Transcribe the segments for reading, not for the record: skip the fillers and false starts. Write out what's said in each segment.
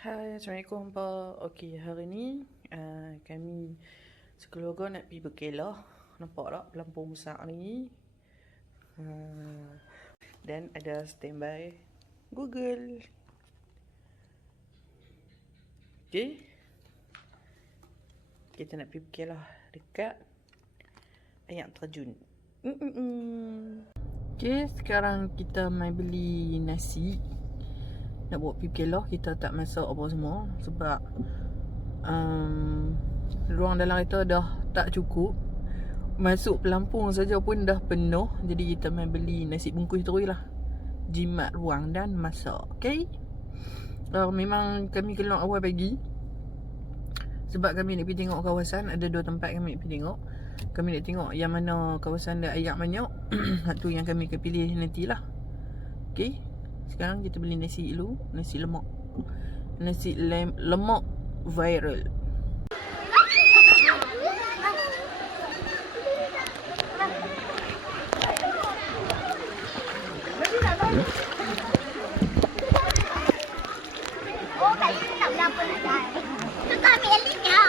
Hai, Assalamualaikum hampa. Okey, hari ni kami sekeluarga nak pergi berkelah. Nampak tak pelampung besar ni? Dan ada standby Google. Okey. Kita nak pergi berkelah dekat ayak terjun. Okey, sekarang kita mai beli nasi. Nak buat pergi berkelah, kita tak masak apa semua sebab ruang dalam kereta dah tak cukup. Masuk pelampung saja pun dah penuh. Jadi kita main beli nasi bungkus terus lah. Jimat ruang dan masak. Okay. Memang kami keluar awal pagi sebab kami nak pergi tengok kawasan. Ada 2 tempat kami nak pergi tengok. Kami nak tengok yang mana kawasan ada ayak banyak. Itu yang kami akan pilih nantilah. Okay. Sekarang kita beli nasi dulu. Nasi lemak. Nasi lemak viral. Oh, kat sini tak berapa nak dah. Tu tak ambil elitnya.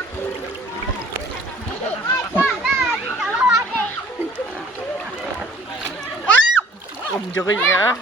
Ajaklah, di kat bawah ni. Jeri ya.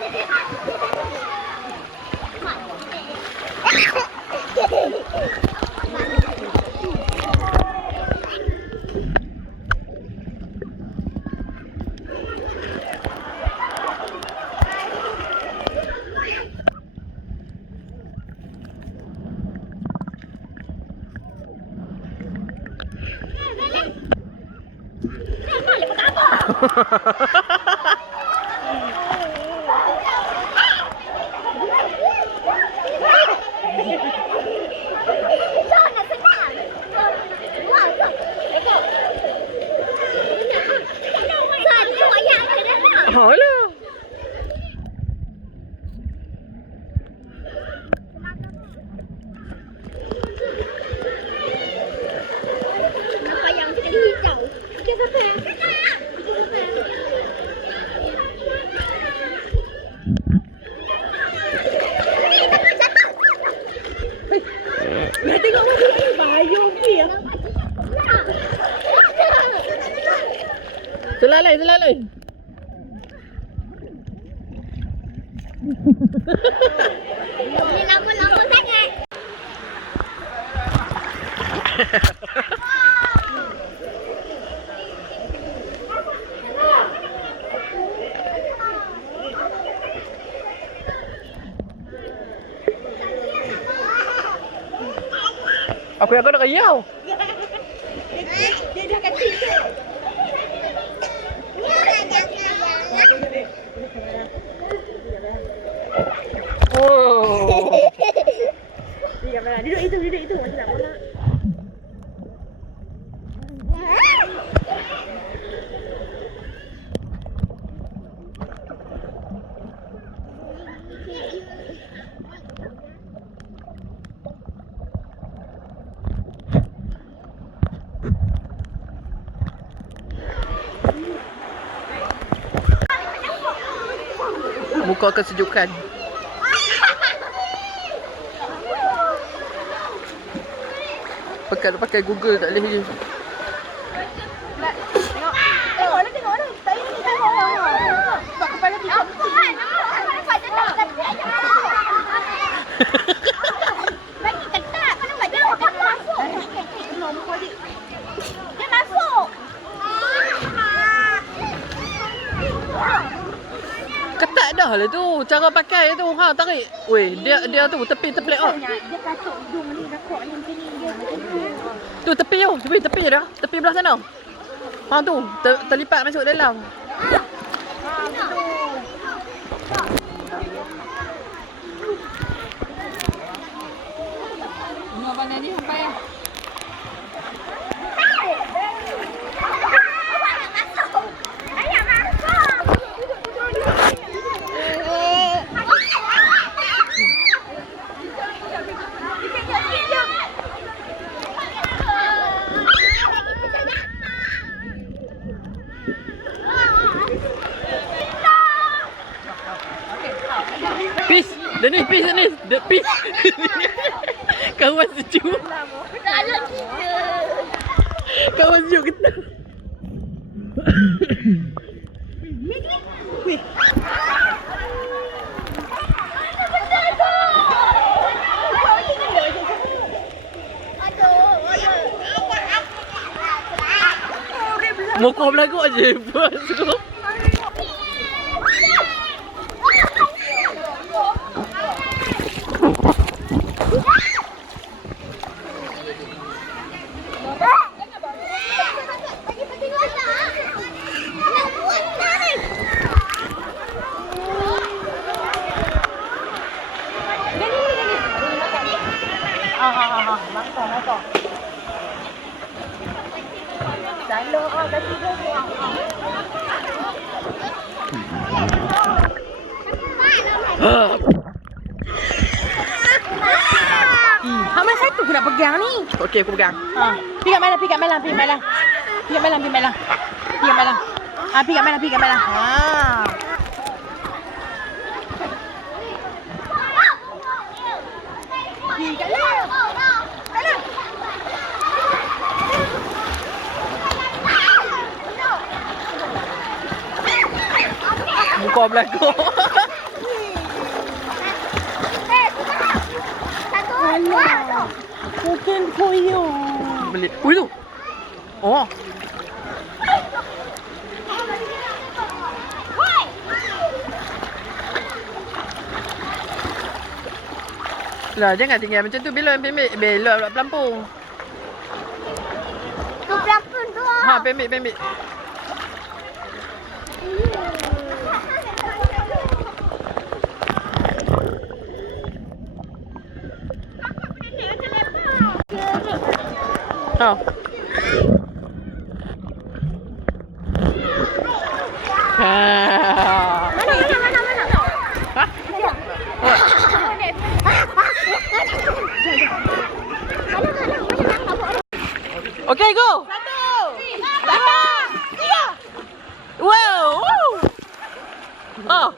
Oh lah. Nampak yang sekali hijau. Fikir siapa ya? Nak tengok mobil ni. Bahaya ni ya. Selalai. Ini lama-lama sangat. Aku yang kau nak riau. Dia dah kecil tu. Oh. Duduk itu. Macam nak mana? Muka kesejukan. Pakai Google tak boleh lagi. Tengok lah. Saya ni tengok lah. Sebab kepala kita kecil. Lagi ketat. Kau nampak dia masuk. Dia masuk. Ketat dah lah tu. Cara pakai tu. Ha, tarik. Weh, dia tu tepi oh. Dia katuk hidung ni rakok yang sini dia. Tu tepi tu. Tepi dah. Tepi belah sana. Ha tu, terlipat masuk dalam. Ini apa ni sampai? Peace. Dennis, peace. Kawan sejuk. Dalam kita. Kawan sejuk kita. Wih. Mokok belagak je. Bos. Masuk. Salo, kasi dulu. Hama satu aku nak pegang ni. Okey, aku pegang. Pergi kat mana? Pergi kat Malang. Pergi kat Malang. Pergi kat Malang. Pergi kat Malang. Pergi kat Malang. Pergi kat Malang. Pergi kat Malang. Pergi kat Malang. Muka belagak. Alah. Bukan koyo. Beli. Ui tu. Oh. Lah, jangan tinggal macam tu. Belok pula pelampung. Tu pelampung tu. Ha, pembik. Ha. Mana? Ha? Okay, go. 1, 2, 3. Wow. Oh.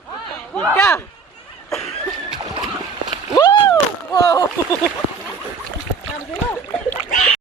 Ya. Woo. Wow.